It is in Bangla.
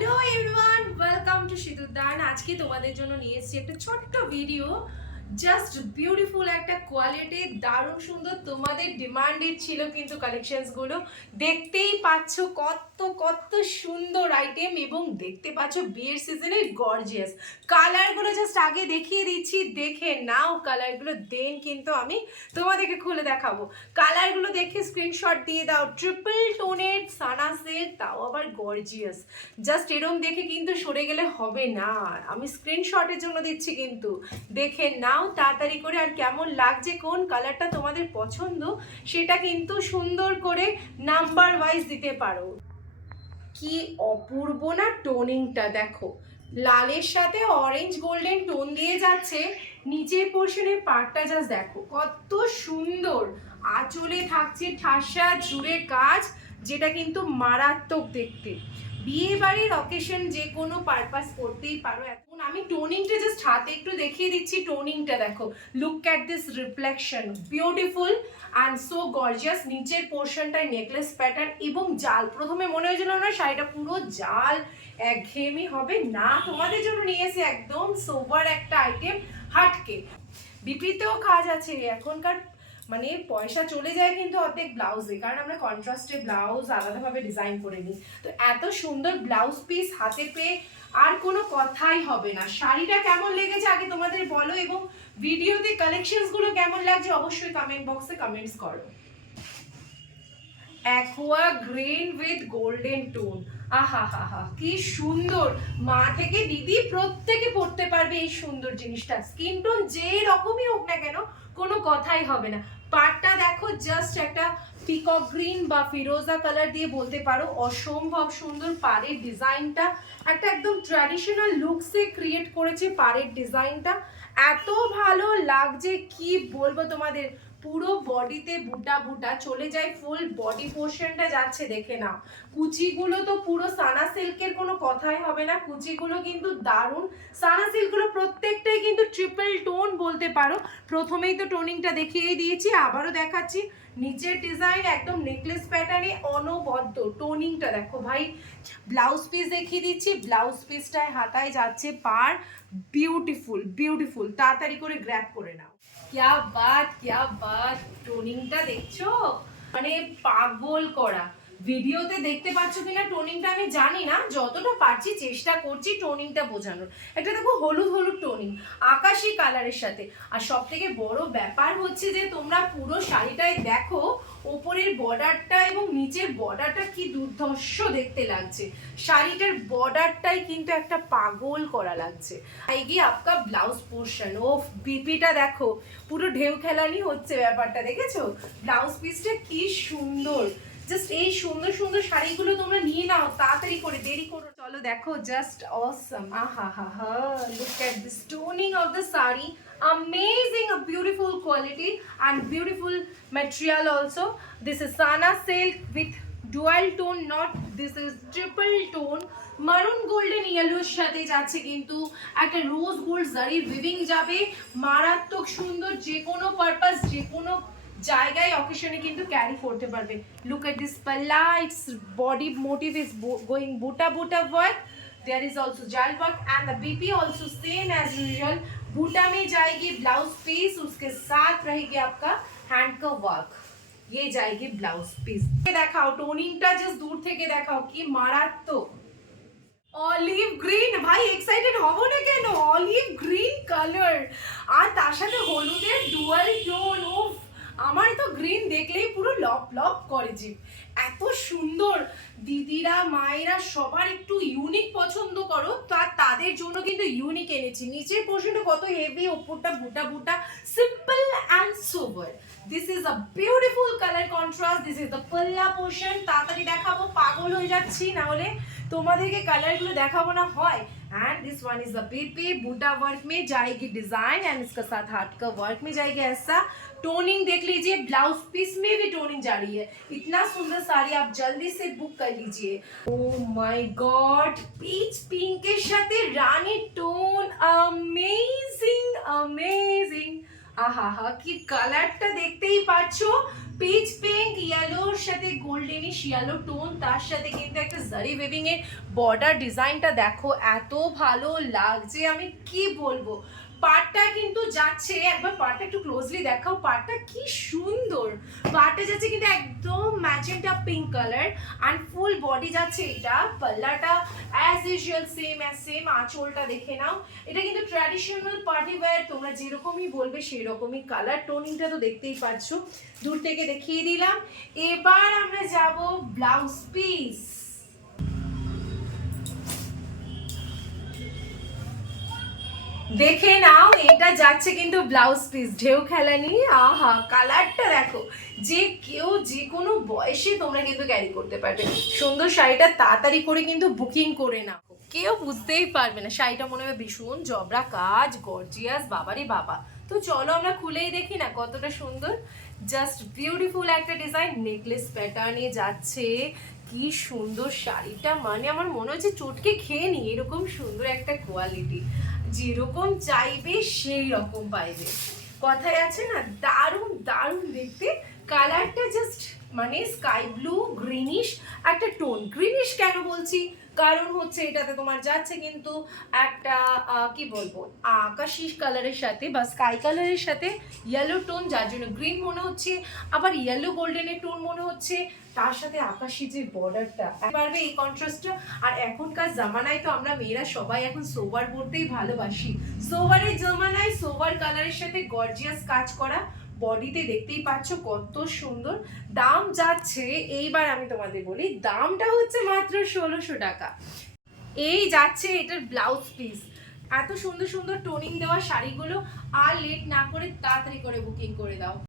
Hello everyone, welcome to Sindurdaan. আজকে তোমাদের জন্য নিয়ে এসেছি একটা ছোট্ট ভিডিও। জাস্ট বিউটিফুল একটা কোয়ালিটি, দারুণ সুন্দর। তোমাদের ডিমান্ডেড ছিল কিন্তু কালেকশনসগুলো। দেখতেই পাচ্ছ কত কত সুন্দর আইটেম, এবং দেখতে পাচ্ছ বিয়ের সিজনে গর্জিয়াস কালারগুলো। জাস্ট আগে দেখিয়ে দিচ্ছি, দেখে নাও কালারগুলো, দেন কিন্তু আমি তোমাদেরকে খুলে দেখাবো। কালারগুলো দেখে স্ক্রিনশট দিয়ে দাও। ট্রিপল টোনের সানা সিল্ক, তাও আবার গর্জিয়াস। জাস্ট এরম দেখে কিন্তু সরে গেলে হবে না, আমি স্ক্রিনশটের জন্য দিচ্ছি, কিন্তু দেখে নাও তাড়াতাড়ি করে। আর কেমন লাগছে, কোন কালারটা তোমাদের পছন্দ, সেটা কিন্তু সুন্দর করে নাম্বার ওয়াইজ দিতে পারো। কি অপূর্ব না টোনিংটা, দেখো লালের সাথে অরেঞ্জ গোল্ডেন টোন দিয়ে যাচ্ছে। নিচের পোর্শনের পার্টটা জাস্ট দেখো কত সুন্দর। আঁচলে থাকছে ঠাসা জুড়ে কাজ, যেটা কিন্তু মারাত্মক দেখতে। বিয়ে বাড়ির অকেশন যে কোনো পারপাস করতেই পারো। এখন আমি টোনিংটা জাস্ট হাতে একটু দেখিয়ে দিচ্ছি। টোনিংটা দেখো, look at this reflection, beautiful and so gorgeous. নিচের পোর্শনটায় নেকলেস প্যাটার্ন এবং জাল। প্রথমে মনে হয়েছিল না শাড়িটা পুরো জাল, একঘেয়েমি হবে না, তোমাদের জন্য নিয়ে এসে একদম সোবার একটা আইটেম, হাটকে। বিপরীতেও কাজ আছে এখনকার, মানে পয়সা চলে যায় কিন্তু অর্ধেক ব্লাউজে, কারণ আমরা কন্ট্রাস্টে ব্লাউজ আলাদাভাবে ডিজাইন করে নিই। তো এত সুন্দর ব্লাউজ পিস হাতে পেয়ে আর কোনো কথাই হবে না। শাড়িটা কেমন লেগেছে আগে তোমাদের বলো, এবং ভিডিওতে কালেকশনসগুলো কেমন লাগছে অবশ্যই কমেন্ট বক্সে কমেন্টস করো। Aqua green with golden tone, আহা হা হা, কি সুন্দর। মা থেকে দিদি প্রত্যেকে পড়তে পারবে এই সুন্দর জিনিসটা। স্কিন টোন যে রকমই হোক না কেন, কোনো কথাই হবে না। পাটটা দেখো, জাস্ট একটা পিকক গ্রিন বা ফিরোজা কালার দিয়ে বলতে পারো, অসম্ভব সুন্দর। পাড়ের ডিজাইনটা একটা একদম ট্র্যাডিশনাল লুকসে ক্রিয়েট করেছে পাড়ের ডিজাইনটা, এত ভালো লাগছে কি বলবো তোমাদের। পুরো বডিতে বুটা বুটা চলে যায়, ফুল বডি পোর্শনটা যাচ্ছে, দেখে নাও। কুচিগুলো তো পুরো সানা সিল্কের, কোনো কথাই হবে না। কুচিগুলো কিন্তু দারুণ। সানা সিল্কগুলো প্রত্যেকটাই কিন্তু ট্রিপল টোন বলতে পারো। প্রথমেই তো টোনিংটা দেখিয়ে দিয়েছি, আবারও দেখাচ্ছি। নিচের ডিজাইন একদম নেকলেস প্যাটার্নে অনবদ্য। টোনিংটা দেখো ভাই। ব্লাউজ পিস দেখিয়ে দিচ্ছি, ব্লাউজ পিসটায় হাতায় যাচ্ছে পার, বিউটিফুল বিউটিফুল। তাড়াতাড়ি করে গ্র্যাব করে নাও। क्या बात क्या बात, টোনিংটা দেখছো, মানে পাগল করা। ভিডিওতে দেখতে পাচ্ছ কিনা টোনিংটা আমি জানি না, যতটা পারছি চেষ্টা করছি টোনিংটা বোঝানোর। একটা দেখো হলুদ হলুদ টোনিং আকাশি কালারের সাথে। আর সব থেকে বড় ব্যাপার হচ্ছে যে তোমরা পুরো শাড়িটায় দেখো, ওপরের বর্ডারটা এবং নিচের বর্ডারটা কি দুর্ধর্ষ দেখতে লাগছে। শাড়িটার বর্ডারটাই কিন্তু একটা পাগল করা লাগছে। এগিয়ে আপকা ব্লাউজ পোর্শন, ও বিপিটা দেখো, পুরো ঢেউ খেলানি হচ্ছে ব্যাপারটা, দেখেছো? ব্লাউজ পিসটা কি সুন্দর। জাস্ট এই সুন্দর সুন্দর শাড়িগুলো তোমরা নিয়ে নাও তাড়াতাড়ি করে, দেরি করো। চলো দেখো, জাস্ট অসম, আহা হা হা, look at this toning of the sari, amazing, a beautiful quality and beautiful material also. This is Sana silk with dual tone, not this is triple tone. মারুন গোল্ডেন ইয়েলোর সাথে যাচ্ছে, কিন্তু একটা রোজ গোল্ড জারির উইভিং যাবে, মারাত্মক সুন্দর। যে কোনো পারপাস, যে কোনো জায়গায় অকেশনে কিন্তু ক্যারি করতে পারবে। Look at this pallu, it's body motif is going buta buta work. There is also jal work and the BP also same as usual. बूटा में जाएगी ब्लाउज पीस, उसके साथ रहेगी आपका हैंड का वर्क। ये जाएगी ब्लाउज पीस। দেখাও টোনিংটা, জাস্ট দূর থেকে দেখাও, কি মারাত্মক। অলিভ গ্রিন, ভাই এক্সাইটেড হব না কেন, অলিভ গ্রিন কালার আর তার সাথে হলুদের ডুয়াল টোন। ওফ, আমার তো গ্রিন দেখলেই পুরো লপ লপ করে যে, এত সুন্দর। দিদিরা মায়েরা সবার একটু ইউনিক পছন্দ করো, তাদের জন্য কিন্তু ইউনিক এনেছি। নিচের পোর্শনটা কত হেভি, ওপরটা buta buta, simple and sober. This is a beautiful colour contrast. This is the pallu portion. তাড়াতাড়ি দেখাবো, পাগল হয়ে যাচ্ছি, না হলে তোমাদেরকে কালারগুলো দেখাবো না হয়। And this one is the BP, buta work में जाएगी डिजाइन एंड इसके साथ हार्ट का वर्क में जाएगी ऐसा। टोनिंग देख लीजिए, ब्लाउज पीस में भी टोनिंग जा रही है। इतना सुंदर साड़ी आप जल्दी से बुक कर लीजिए। Oh my god, peach pink के साथ रानी टोन, अमेजिंग अमेजिंग। আহা হা, কি কালারটা দেখতেই পাচ্ছো, পিচ পিঙ্ক ইয়েলোর সাথে গোল্ডেনিশ ইয়েলো টোন, তার সাথে কিন্তু একটা জারি ওয়েভিং এর বর্ডার ডিজাইনটা দেখো এত ভালো লাগছে, আমি কি বলবো। পাড়টা কিন্তু যাচ্ছে, একবার পাড়টা একটু ক্লোজলি দেখাও, পাড়টা কি সুন্দর। পাড়টা যাচ্ছে কিন্তু একদম magenta pink colour and full body যাচ্ছে এটা। পাল্লাটা অ্যাজ ইউজুয়াল সেম আঁচলটা দেখে নাও। এটা কিন্তু ট্র্যাডিশনাল পার্টি ওয়্যার, তোমরা যেরকমই বলবে সেই রকমই কালার টোনিংটা তো দেখতেই পাচ্ছ, দূর থেকে দেখিয়ে দিলাম। এবার আমরা যাব ব্লাউজ পিস। দেখে নাও, এটা যাচ্ছে কিন্তু ব্লাউজ পিস, ঢেউ খেলানি। আহা কালারটা দেখো, যে কেউ যে কোনো বয়সে তোমরা কিন্তু ক্যারি করতে পারবে। সুন্দর শাড়িটা তাড়াতাড়ি করে কিন্তু বুকিং করে নাও, কেউ বুঝতেই পারবে না। শাড়িটা মনে হবে ভীষণ জবরা কাজ, গর্জিয়াস, বাবারে বাবা। তো চলো আমরা খুলেই দেখি না কতটা সুন্দর, জাস্ট বিউটিফুল একটা ডিজাইন, নেকলেস প্যাটার্নে যাচ্ছে। কি সুন্দর শাড়িটা, মানে আমার মনে হচ্ছে চটকে খেয়ে নি, এরকম সুন্দর একটা কোয়ালিটি। যেরকম চাইবে সেই রকম পাইবে, কথায় আছে না, দারুণ দারুণ দেখতে। কালারটা জাস্ট মানে স্কাই ব্লু গ্রিনিশ একটা টোন। গ্রিনিশ কেন বলছি, কারণ হচ্ছে এটাতে তোমার যাচ্ছে কিন্তু একটা কি বলবো আকাশি কালারের সাথে বা স্কাই কালারের সাথে ইয়েলো টোন, যার জন্য গ্রিন মনে হচ্ছে, আবার ইয়েলো গোল্ডেনের টোন মনে হচ্ছে, তার সাথে আকাশি যে বর্ডারটা পারবে এই কন্ট্রাস্টটা। আর এখনকার জামানায় তো আমরা মেয়েরা সবাই এখন সোবার পরতেই ভালোবাসি। সোবারের জামানায় সোবার কালারের সাথে গর্জিয়াস কাজ করা, বডিতে দেখতেই পাচ্ছ কত সুন্দর। দাম যাচ্ছে, এইবার আমি তোমাদের বলি, দামটা হচ্ছে মাত্র 1600 টাকা। এই যাচ্ছে এটার ব্লাউজ পিস। এত সুন্দর সুন্দর টোনিং দেওয়া শাড়িগুলো, আর লেট না করে তাড়াতাড়ি করে বুকিং করে দাও।